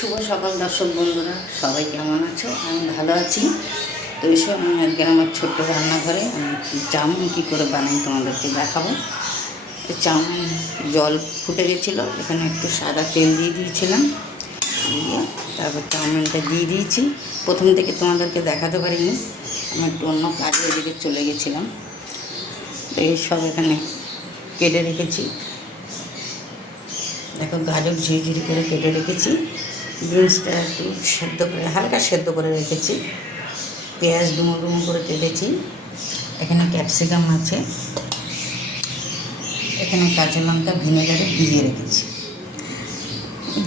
শুভ সকাল দর্শক বন্ধুরা, সবাই কেমন আছো? আমি ভালো আছি। তো এসব আমি আজকে আমার ছোট্ট রান্নাঘরে আমি চাউমিন কী করে বানাই তোমাদেরকে দেখাবো। চাউমিন জল ফুটে গেছিলো, এখানে একটু সাদা তেল দিয়ে দিয়েছিলাম, দিয়ে তারপর চাউমিনটা দিয়ে দিয়েছি। প্রথম থেকে তোমাদেরকে দেখাতে পারিনি, আমি একটু অন্য কাজে এদিকে চলে গেছিলাম। তো এইসব এখানে কেটে রেখেছি, দেখো গাজর ঝিরিঝিরি করে কেটে রেখেছি, বিনসটা একটু সেদ্ধ করে হালকা সেদ্ধ করে রেখেছি, পেঁয়াজ ডুমো ডুমো করে কেটেছি, এখানে ক্যাপসিকাম আছে, এখানে কাঁচা লঙ্কা ভিনেগারে ভিজিয়ে রেখেছি।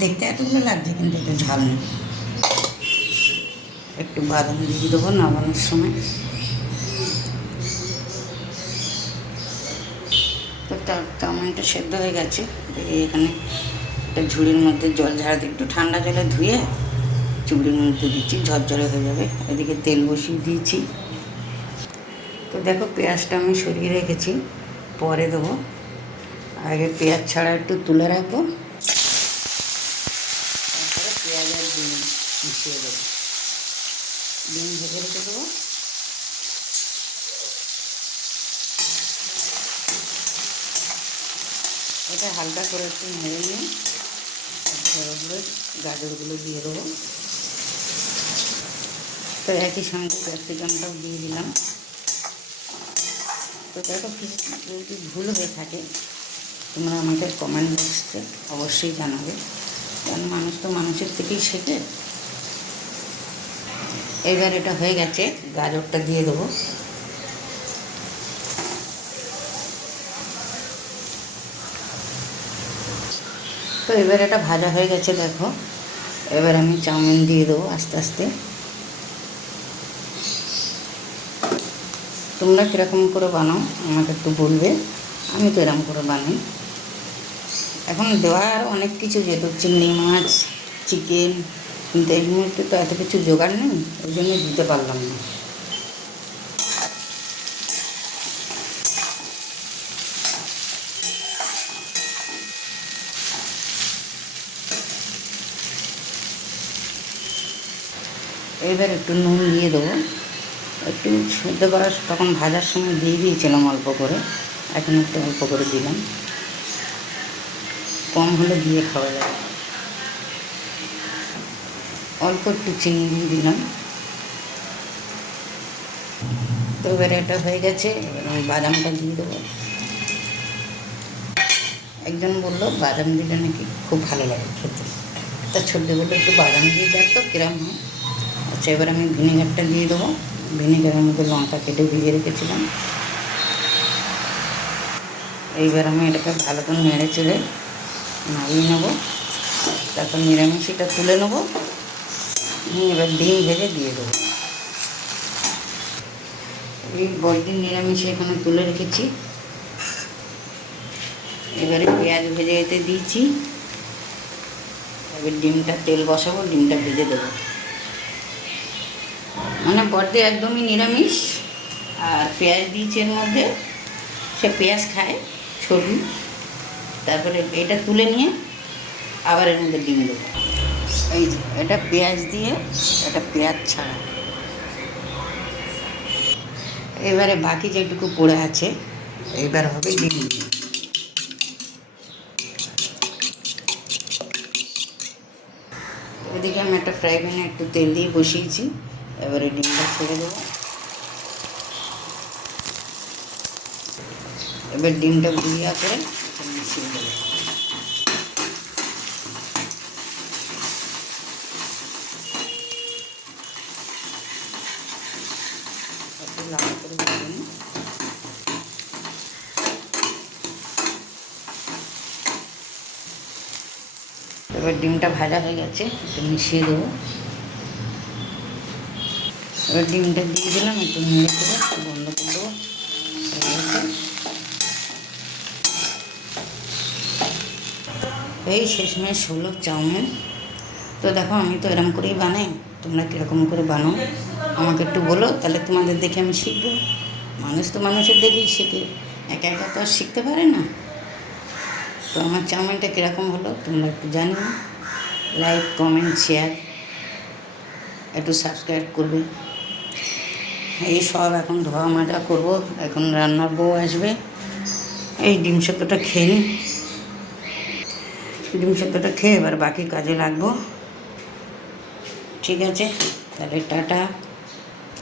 দেখতে এতগুলো লাগছে কিন্তু একটু ঝাল নেই। একটু বাদাম দিয়ে দেবো নামানোর সময়। তো চাউমিনটা সেদ্ধ হয়ে গেছে, এখানে একটা ঝুড়ির মধ্যে জল ঝাড়া দিয়ে একটু ঠান্ডা জলে ধুয়ে ঝুড়ির মধ্যে দিচ্ছি, ঝরঝরে হয়ে যাবে। এদিকে তেল বসিয়ে দিয়েছি। তো দেখো পেঁয়াজটা আমি সরিয়ে রেখেছি, পরে দেবো। আগে পেঁয়াজ ছাড়া একটু তুলে রাখবো, তারপরে পেঁয়াজ আর ডিম মিশিয়ে দেবো। ডিম ভেজে রেখে দেবো। এটা হালকা করে একটু নেড়ে নিয়ে তারপরে গাজরগুলো দিয়ে দেবো। তো একই সঙ্গে ক্যাপসিকামটাও দিয়ে দিলাম। তো দেখো যদি ভুল হয়ে থাকে তোমরা আমাদের কমেন্ট বক্সে অবশ্যই জানাবে, কারণ মানুষ তো মানুষের থেকেই শেখে। এবার এটা হয়ে গেছে, গাজরটা দিয়ে দেবো। তো এবার এটা ভাজা হয়ে গেছে দেখো। এবার আমি চাউমিন দিয়ে দেবো আস্তে আস্তে। তোমরা কীরকম করে বানাও আমাকে একটু বলবে, আমি তো এরকম করে বানাই। এখন দেওয়ার অনেক কিছু, যেহেতু চিংড়ি মাছ, চিকেন, কিন্তু এই মুহূর্তে তো এত কিছু জোগাড় নেই, ওই জন্য দিতে পারলাম না। এবার একটু নুন দিয়ে দেবো, একটু সেদ্ধ করার তখন ভাজার সময় দিয়ে দিয়েছিলাম অল্প করে, এখন একটু অল্প করে দিলাম, কম হলে দিয়ে খাওয়া যাবে। অল্প একটু চিনি দিয়ে দিলাম। তো এবার এটা হয়ে গেছে, এবার বাদামটা দিয়ে দেবো। একজন বললো বাদাম দিলে নাকি খুব ভালো লাগে খেতে, তা ছোট্ট বললো একটু বাদাম দিয়ে দেখ তো কিরম হয়। আচ্ছা, এবার আমি ভিনেগারটা দিয়ে দেবো। ভিনেগারের মধ্যে লঙ্কা কেটে ভিজিয়ে রেখেছিলাম। এইবার আমি এটাকে ভালো করে নেড়ে চেড়ে নামিয়ে নেবো, তারপর নিরামিষটা তুলে নেবো, নিয়ে এবার ডিম ভেজে দিয়ে দেবো। এই বড়দিন নিরামিষে এখানে তুলে রেখেছি। এবারে পেঁয়াজ ভেজে এতে দিয়েছি, এবার ডিমটা তেল বসাবো, ডিমটা ভেজে দেবো। মানে বড়দি একদমই নিরামিষ, আর পেঁয়াজ দিয়েছি এর মধ্যে, সে পেঁয়াজ খায় ছবি। তারপরে এটা তুলে নিয়ে আবার এর মধ্যে ডিম দেবো। এই যে এটা পেঁয়াজ দিয়ে, এটা পেঁয়াজ ছাড়া। এবারে বাকি যেটুকু পড়ে আছে এবার হবে ডিম দিয়ে। এদিকে আমি একটা ফ্রাই প্যানে একটু তেল দিয়ে বসিয়েছি, এবারে ডিমটা ছেড়ে দেবো। এবার ডিমটা বুড়িয়া করে মিশিয়ে দেবো। একটু লাল করে ভেজে নিই। এবার ডিমটা ভাজা হয়ে গেছে, একটু মিশিয়ে দেবো। এবার ডিমটা দিয়ে দিলাম, একটু নেড়ে করে বন্ধ করে দেবো। এই শেষমেশ হলো চাউমিন। তো দেখো আমি তো এরকম করেই বানাই, তোমরা কীরকম করে বানাও আমাকে একটু বলো, তাহলে তোমাদের দেখে আমি শিখবো। মানুষ তো মানুষের দেখেই শেখে, একা একা তো আর শিখতে পারে না। তো আমার চাউমিনটা কীরকম হলো তোমরা একটু জানিও। লাইক কমেন্ট শেয়ার, একটু সাবস্ক্রাইব করবে। এই সব এখন ধোয়া মাজা করবো, এখন রান্নার বউ আসবে। এই ডিম সেদ্ধটা খেয়ে নিই, ডিম সেদ্ধটা খেয়ে এবার বাকি কাজে লাগবো। ঠিক আছে, তাহলে টাটা।